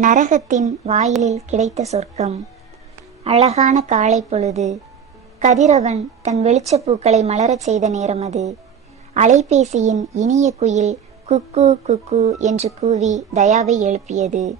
நரகத்தின் வாயிலில் கிடைத்த சொர்க்கம். அழகான காலை பொழுது கதிரவன் தன் வெளிச்சப் பூக்களை மலரச் செய்த நேரம் அது. அலைபேசியின் இனிய குயில் குக்கு குக்கு என்று கூவி தயாவை எழுப்பியது.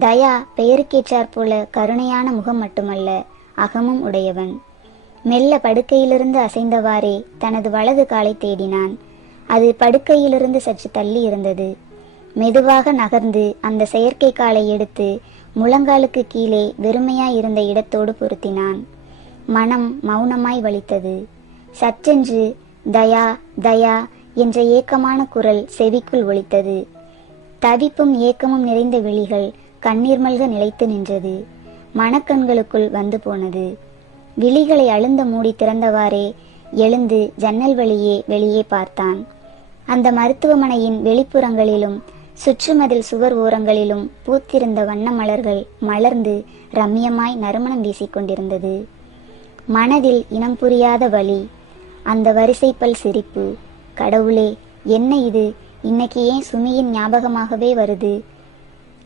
தயா பெயருக்கேற்றாற் போல கருணையான முகம் மட்டுமல்ல அகமும் உடையவன். மெல்ல படுக்கையிலிருந்து அசைந்தவாறே தனது வலது காலை தேடினான். அது படுக்கையிலிருந்து சற்று தள்ளி இருந்தது. மெதுவாக நகர்ந்து அந்த செயற்கை காலை எடுத்து முழங்காலுக்கு கீழே வெறுமையாய் இருந்த இடத்தோடு பொருத்தினான். மனம் மௌனமாய் வலித்தது. சற்றென்று தயா தயா என்ற ஏக்கமான குரல் செவிக்குள் ஒலித்தது. தவிப்பும் ஏக்கமும் நிறைந்த விழிகள் கண்ணீர் மல்க நிலைத்து நின்றது. மனக்கண்களுக்குள் வந்து போனது. விழிகளை அழுந்த மூடி திறந்தவாறே எழுந்து ஜன்னல் வழியே வெளியே பார்த்தான். அந்த மருத்துவமனையின் வெளிப்புறங்களிலும் சுற்றுமதில் சுவர் ஓரங்களிலும் பூத்திருந்த வண்ண மலர்கள் மலர்ந்து ரம்யமாய் நறுமணம் வீசிக்கொண்டிருந்தது. மனதில் இனம் புரியாத வழி அந்த வரிசைப்பல் சிரிப்பு கடவுளே என்ன இது? இன்னைக்கு ஏன் சுமியின் ஞாபகமாகவே வருது?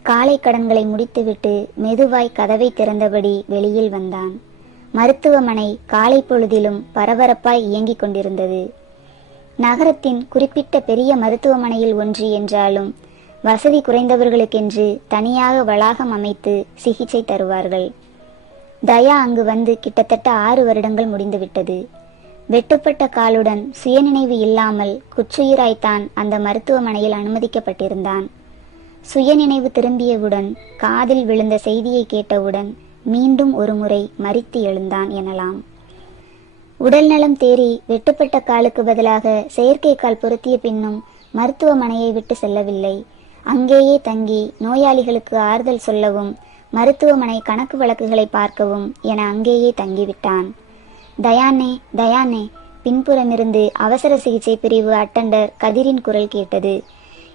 காலை கடன்களை முடித்துவிட்டு மெதுவாய் கதவை திறந்தபடி வெளியில் வந்தான். மருத்துவமனை காலை பொழுதிலும் பரபரப்பாய் இயங்கிக் கொண்டிருந்தது. நகரத்தின் குறிப்பிட்ட பெரிய மருத்துவமனையில் ஒன்று என்றாலும் வசதி குறைந்தவர்களுக்கென்று தனியாக வளாகம் அமைத்து சிகிச்சை தருவார்கள். தயா அங்கு வந்து கிட்டத்தட்ட ஆறு வருடங்கள் முடிந்துவிட்டது. வெட்டுப்பட்ட காலுடன் சுயநினைவு இல்லாமல் குச்சுயிராய்த்தான் அந்த மருத்துவமனையில் அனுமதிக்கப்பட்டிருந்தான். சுயநினைவு திரும்பியவுடன் காதில் விழுந்த செய்தியை கேட்டவுடன் மீண்டும் ஒருமுறை மறித்து எழுந்தான் எனலாம். உடல்நலம் தேறி வெட்டுப்பட்ட காலுக்கு பதிலாக செயற்கை கால் பொருத்திய பின்னும் மருத்துவமனையை விட்டு செல்லவில்லை. அங்கேயே தங்கி நோயாளிகளுக்கு ஆறுதல் சொல்லவும் மருத்துவமனை கணக்கு வழக்குகளை பார்க்கவும் என அங்கேயே தங்கிவிட்டான். தயானே தயானே பின்புறமிருந்து அவசர சிகிச்சை பிரிவு அட்டண்டர் கதிரின் குரல் கேட்டது.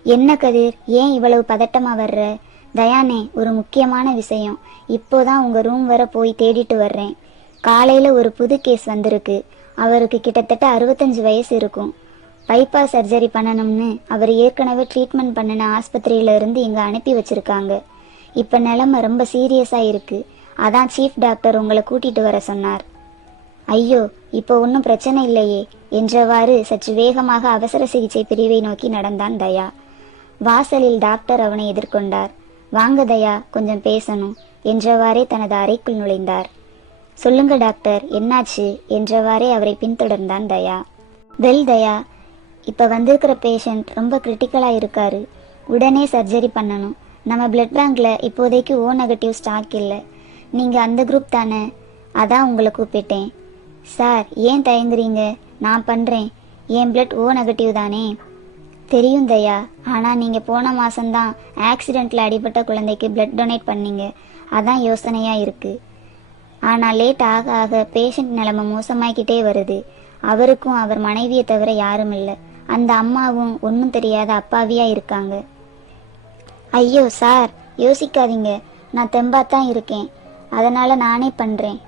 என்ன கதிர் ஏன் இவ்வளவு பதட்டமா வர்ற? தயானே ஒரு முக்கியமான விஷயம். இப்போதான் உங்க ரூம் வர போய் தேடிட்டு வர்றேன். காலையில ஒரு புது கேஸ் வந்திருக்கு. அவருக்கு கிட்டத்தட்ட அறுபத்தஞ்சு வயசு இருக்கும். பைபாஸ் சர்ஜரி பண்ணணும்னு அவர் ஏற்கனவே ட்ரீட்மெண்ட் பண்ணின ஆஸ்பத்திரியில இருந்து இங்க அனுப்பி வச்சிருக்காங்க. இப்ப நிலைமை ரொம்ப சீரியஸா இருக்கு. அதான் சீஃப் டாக்டர் உங்களை கூட்டிட்டு வர சொன்னார். ஐயோ இப்போ ஒன்றும் பிரச்சனை இல்லையே என்றவாறு சற்று வேகமாக அவசர சிகிச்சை பிரிவை நோக்கி நடந்தான் தயா. வாசலில் டாக்டர் அவனை எதிர்கொண்டார். வாங்க தயா கொஞ்சம் பேசணும் என்றவாறே தனது அறைக்குள் நுழைந்தார். சொல்லுங்க டாக்டர் என்னாச்சு? என்றவாறே அவரை பின்தொடர்ந்தான் தயா. வெல் தயா இப்போ வந்திருக்கிற பேஷண்ட் ரொம்ப கிரிட்டிக்கலாக இருக்காரு. உடனே சர்ஜரி பண்ணணும். நம்ம பிளட் பேங்க்ல இப்போதைக்கு ஓ நெகட்டிவ் ஸ்டாக் இல்லை. நீங்கள் அந்த குரூப் தானே? அதான் உங்களை கூப்பிட்டேன். சார் ஏன் தயங்குறீங்க? நான் பண்ணுறேன் என் பிளட் ஓ நெகட்டிவ் தானே? தெரியும் தயா. ஆனால் நீங்கள் போன மாதம்தான் ஆக்சிடெண்ட்டில் அடிபட்ட குழந்தைக்கு பிளட் டொனேட் பண்ணீங்க. அதான் யோசனையாக இருக்குது ஆனால் லேட் ஆக ஆக பேஷண்ட் நிலைமை மோசமாகிக்கிட்டே வருது. அவருக்கும் அவர் மனைவியை தவிர யாரும் இல்லை. அந்த அம்மாவும் ஒன்றும் தெரியாத அப்பாவியா இருக்காங்க. ஐயோ சார் யோசிக்காதீங்க. நான் தெம்பாத்தான் இருக்கேன். அதனால நானே பண்றேன்.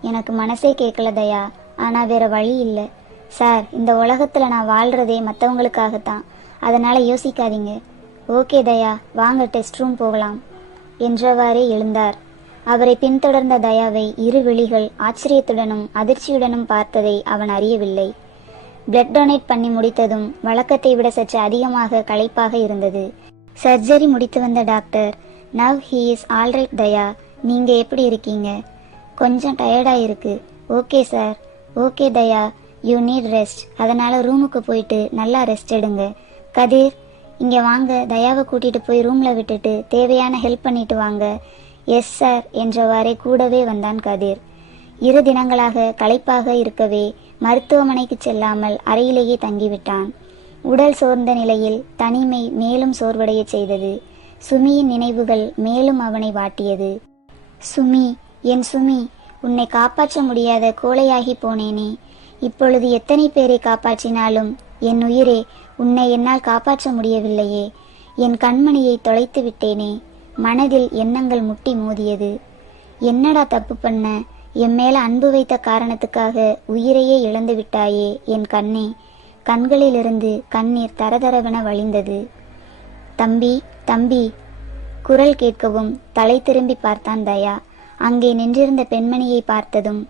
எனக்கு மனசே கேட்கல தயா. ஆனா வேற வழி இல்லை. சார் இந்த உலகத்துல நான் வாழ்றதே மற்றவங்களுக்காகத்தான் அதனால யோசிக்காதீங்க. ஓகே தயா. வாங்க டெஸ்ட் ரூம் போகலாம். என்றவாறே எழுந்தார். அவரை பின்தொடர்ந்த தயாவை இரு விழிகள் ஆச்சரியத்துடனும் அதிர்ச்சியுடனும் பார்த்ததை அவன் அறியவில்லை. பிளட் டொனேட் பண்ணி முடித்ததும் வழக்கத்தை விட சற்று அதிகமாக களைப்பாக இருந்தது. சர்ஜரி முடித்து வந்த doctor now he is alright Daya. நீங்க எப்படி இருக்கீங்க? கொஞ்சம் டயர்டா இருக்கு. Okay sir okay Daya. You need rest அதனால ரூமுக்கு போயிட்டு நல்லா ரெஸ்ட் எடுங்க. கதிர் இங்க வாங்க. தயாவை கூட்டிட்டு போய் ரூம்ல விட்டுட்டு தேவையான ஹெல்ப் பண்ணிட்டு வாங்க. எஸ் சார் என்றவாறே கூடவே வந்தான் கதிர். இரு தினங்களாக களைப்பாக இருக்கவே மருத்துவமனைக்கு செல்லாமல் அறையிலேயே தங்கிவிட்டான். உடல் சோர்ந்த நிலையில் தனிமை மேலும் சோர்வடையச் செய்தது. சுமியின் நினைவுகள் மேலும் அவனை வாட்டியது. சுமி என் சுமி உன்னை காப்பாற்ற முடியாத கோழையாகி போனேனே. இப்பொழுது எத்தனை பேரை காப்பாற்றினாலும் என் உயிரே உன்னை என்னால் காப்பாற்ற முடியவில்லையே. என் கண்மணியை தொலைத்து விட்டேனே. மனதில் எண்ணங்கள் முட்டி மோதியது. என்னடா தப்பு பண்ண? என் மேல அன்பு வைத்த காரணத்துக்காக உயிரையே இழந்து விட்டாயே என் கண்ணே. கண்களிலிருந்து கண்ணீர் தரதரவென வழிந்தது. தம்பி தம்பி குரல் கேட்கவும் தலை திரும்பி பார்த்தான் தயா. அங்கே நின்றிருந்த பெண்மணியை பார்த்ததும்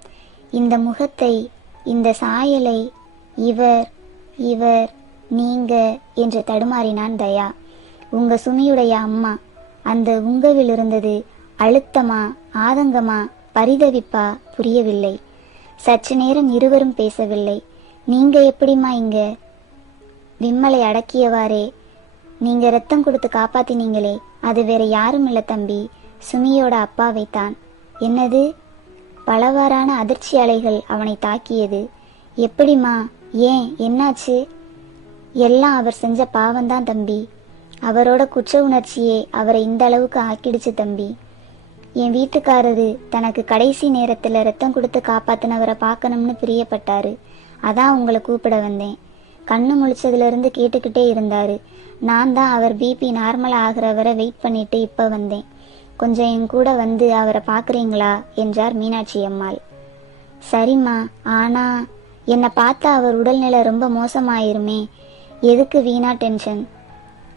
இந்த முகத்தை இந்த சாயலை இவர் இவர் நீங்க என்று தடுமாறினான் தயா. உங்க சுமியுடைய அம்மா அந்த உங்கவில் இருந்தது அழுத்தமா ஆதங்கமா பரிதவிப்பா புரியவில்லை. சற்று நேரம் இருவரும் பேசவில்லை. நீங்க எப்படிம்மா இங்க? விம்மலை அடக்கியவாறே. நீங்க ரத்தம் கொடுத்து காப்பாத்தினீங்களே. அது வேற யாரும் இல்ல தம்பி. சுமியோட அப்பாவைத்தான். என்னது? பலவாறான அதிர்ச்சி அலைகள் அவனை தாக்கியது. எப்படிம்மா? ஏன்? என்னாச்சு? எல்லாம் அவர் செஞ்ச பாவம்தான் தம்பி. அவரோட குற்ற உணர்ச்சியே அவரை இந்த அளவுக்கு ஆக்கிடுச்சு தம்பி. என் வீட்டுக்காரரு தனக்கு கடைசி நேரத்துல ரத்தம் கொடுத்து காப்பாத்தினவரை பார்க்கணும்னு பிரியப்பட்டாரு. அதான் உங்களை கூப்பிட வந்தேன். கண்ணு முழிச்சதுல இருந்து கேட்டுக்கிட்டே இருந்தாரு. நான் தான் அவர் பிபி நார்மல் ஆகிற வரை வெயிட் பண்ணிட்டு இப்ப வந்தேன். கொஞ்சம் என் கூட வந்து அவரை பார்க்குறீங்களா? என்றார் மீனாட்சி அம்மாள். சரிம்மா ஆனா என்னை பார்த்தா அவர் உடல்நிலை ரொம்ப மோசமாயிருமே. எதுக்கு வீணா டென்ஷன்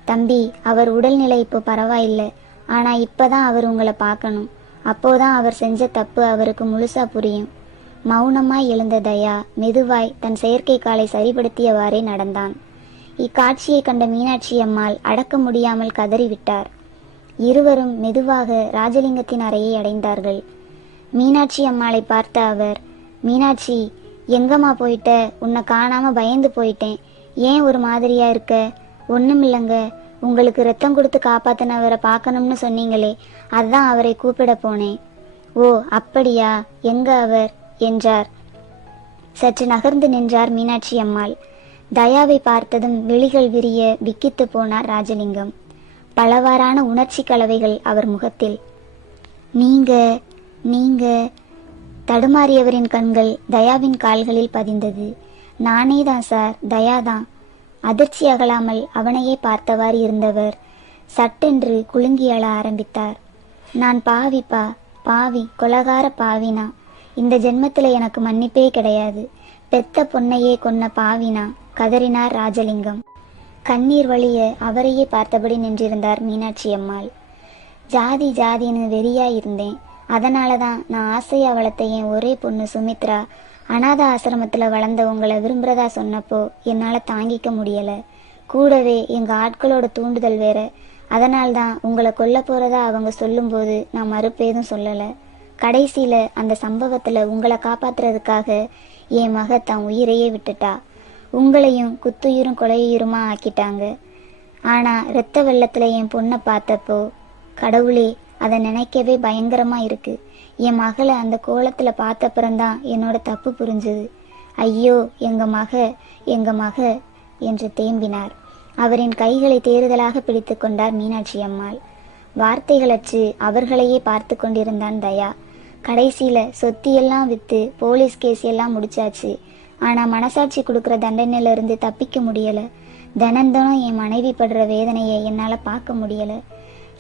தம்பி அவர் உடல்நிலை இப்போ பரவாயில்லை. ஆனா இப்பதான் அவர் உங்களை பார்க்கணும். அப்போதான் அவர் செஞ்ச தப்பு அவருக்கு முழுசா புரியும். மௌனமாய் எழுந்த தயா மெதுவாய் தன் செயற்கை காலை சரிப்படுத்தியவாறே நடந்தான். இக்காட்சியை கண்ட மீனாட்சி அம்மாள் அடக்க முடியாமல் கதறிவிட்டார். இருவரும் மெதுவாக ராஜலிங்கத்தின் அறையை அடைந்தார்கள். மீனாட்சி அம்மாளை பார்த்த அவர் மீனாட்சி எங்கம்மா போயிட்ட? உன்னை காணாம பயந்து போயிட்டேன். ஏன் ஒரு மாதிரியா இருக்க? ஒண்ணுமில்லைங்க. உங்களுக்கு ரத்தம் கொடுத்து காப்பாத்தினவரை பார்க்கணும்னு சொன்னீங்களே அதான் அவரை கூப்பிட போனேன். ஓ அப்படியா? எங்க அவர்? என்றார். சற்று நகர்ந்து நின்றார் மீனாட்சி அம்மாள். தயாவை பார்த்ததும் விழிகள் விரிய விக்கித்து போனார் ராஜலிங்கம். பலவாறான உணர்ச்சி கலவைகள் அவர் முகத்தில். நீங்க நீங்க தடுமாறியவரின் கண்கள் தயாவின் கால்களில் பதிந்தது. நானே தான் சார் தயாதான். அதிர்ச்சி அகலாமல் அவனையே பார்த்தவாறு இருந்தவர். சட்டென்று குலுங்கி அழ ஆரம்பித்தார். நான் பாவிப்பா பாவி கொலகார பாவினா? இந்த ஜென்மத்தில் எனக்கு மன்னிப்பே கிடையாது. பெத்த பொன்னையே கொன்ன பாவினா? கதறினார் ராஜலிங்கம். கண்ணீர் வழிய அவரையே பார்த்தபடி நின்றிருந்தார் மீனாட்சி அம்மாள். ஜாதி ஜாதின்னு வெறியா இருந்தேன். அதனால தான் நான் ஆசையா வளர்த்த என் ஒரே பொண்ணு சுமித்ரா அனாத ஆசிரமத்தில் வளர்ந்த உங்களை விரும்புறதா சொன்னப்போ என்னால் தாங்கிக்க முடியலை. கூடவே எங்கள் ஆட்களோட தூண்டுதல் வேற. அதனால்தான் உங்களை கொல்ல போகிறதா அவங்க சொல்லும்போது நான் மறுப்பேதும் சொல்லலை. கடைசியில் அந்த சம்பவத்தில் உங்களை காப்பாத்துறதுக்காக என் மக தன் உயிரையே விட்டுட்டா. உங்களையும் குத்துயிரும் கொலையுயிருமா ஆக்கிட்டாங்க. ஆனால் இரத்த வெள்ளத்தில் என் பொண்ணை பார்த்தப்போ கடவுளே அதை நினைக்கவே பயங்கரமாக இருக்குது என் மகளை அந்த கோலத்துல பார்த்தப்புறம்தான் என்னோட தப்பு புரிஞ்சுது. ஐயோ எங்க மக எங்க மக என்று தேம்பினார். அவரின் கைகளை தேறுதலாக பிடித்து கொண்டார் மீனாட்சி அம்மாள். வார்த்தைகளச்சு அவர்களையே பார்த்து கொண்டிருந்தான் தயா. கடைசியில சொத்தியெல்லாம் வித்து போலீஸ் கேஸ் எல்லாம் முடிச்சாச்சு. ஆனா மனசாட்சி கொடுக்குற தண்டனையில இருந்து தப்பிக்க முடியல. தினந்தனம் என் மனைவி படுற வேதனையை என்னால பார்க்க முடியல.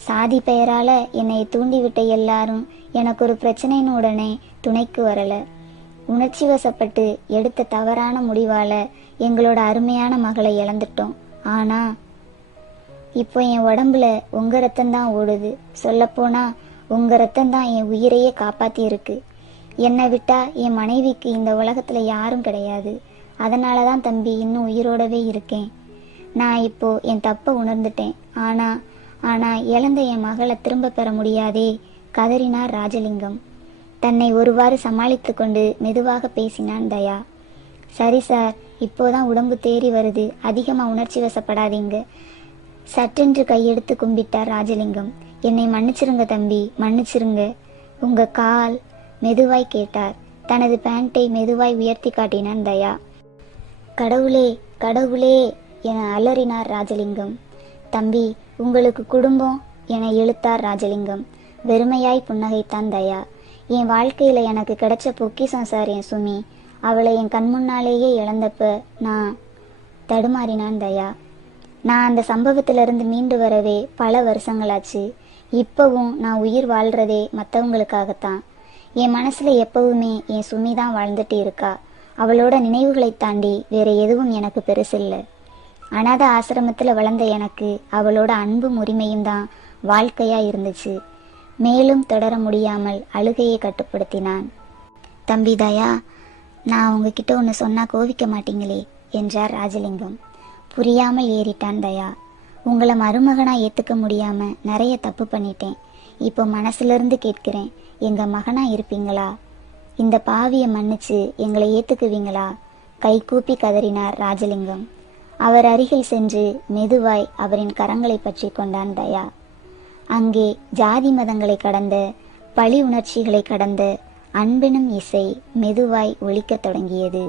சாதி பெயரால என்னை தூண்டிவிட்ட எல்லாரும் எனக்கு ஒரு பிரச்சனைன்னு உடனே துணைக்கு வரல. உணர்ச்சி வசப்பட்டு எடுத்த தவறான முடிவால எங்களோட அருமையான மகளை இழந்துட்டோம். ஆனா இப்போ என் உடம்புல உங்க ரத்தம் தான் ஓடுது. சொல்லப்போனா உங்க ரத்தம் தான் என் உயிரையே காப்பாத்தி இருக்கு என்னை விட்டா என் மனைவிக்கு இந்த உலகத்துல யாரும் கிடையாது. அதனால தான் தம்பி இன்னும் உயிரோடவே இருக்கேன். நான் இப்போ என் தப்பை உணர்ந்துட்டேன். ஆனா ஆனா இழந்த என் மகளை திரும்ப பெற முடியாதே கதறினார் ராஜலிங்கம். தன்னை ஒருவாறு சமாளித்து கொண்டு மெதுவாக பேசினான் தயா. சரி சார் இப்போதான் உடம்பு தேறி வருது அதிகமா உணர்ச்சி வசப்படாதீங்க. சட்டென்று கையெடுத்து கும்பிட்டார் ராஜலிங்கம். என்னை மன்னிச்சிருங்க தம்பி மன்னிச்சிருங்க. உங்க கால் மெதுவாய் கேட்டார். தனது பேண்டை மெதுவாய் உயர்த்தி காட்டினான் தயா. கடவுளே கடவுளே என அலறினார் ராஜலிங்கம். தம்பி உங்களுக்கு குடும்பம் என இழுத்தார் ராஜலிங்கம். வெறுமையாய் புன்னகைத்தான் தயா. என் வாழ்க்கையில எனக்கு கிடைச்ச பொக்கிஷம் சார் என் சுமி. அவளை என் கண் முன்னாலேயே இழந்தப்ப நான் தடுமாறினான் தயா. நான் அந்த சம்பவத்திலிருந்து மீண்டு வரவே பல வருஷங்களாச்சு. இப்பவும் நான் உயிர் வாழ்றதே மற்றவங்களுக்காகத்தான் என் மனசுல எப்பவுமே என் சுமி தான் வாழ்ந்துட்டு இருக்கா. அவளோட நினைவுகளை தாண்டி வேற எதுவும் எனக்கு பெருசில்லை. அனாத ஆசிரமத்தில் வளர்ந்த எனக்கு அவளோட அன்பும் உரிமையும் தான் வாழ்க்கையா இருந்துச்சு. மேலும் தொடர முடியாமல் அழுகையை கட்டுப்படுத்தினான். தம்பி தயா நான் உங்ககிட்ட ஒன்று சொன்னால் கோவிக்க மாட்டீங்களே என்றார் ராஜலிங்கம். புரியாமல் ஏறிட்டான் தயா. உங்களை மருமகனாக ஏற்றுக்க முடியாமல் நிறைய தப்பு பண்ணிட்டேன். இப்போ மனசுலேருந்து கேட்குறேன் கேட்கிறேன் மகனாக இருப்பீங்களா? இந்த பாவியை மன்னிச்சு எங்களை ஏற்றுக்குவீங்களா கைகூப்பி கதறினார் ராஜலிங்கம். அவர் அருகில் சென்று மெதுவாய் அவரின் கரங்களை பற்றி கொண்டான் தயா. அங்கே ஜாதி மதங்களை கடந்த பழி உணர்ச்சிகளை கடந்த அன்பெனும் இசை மெதுவாய் ஒழிக்கத் தொடங்கியது.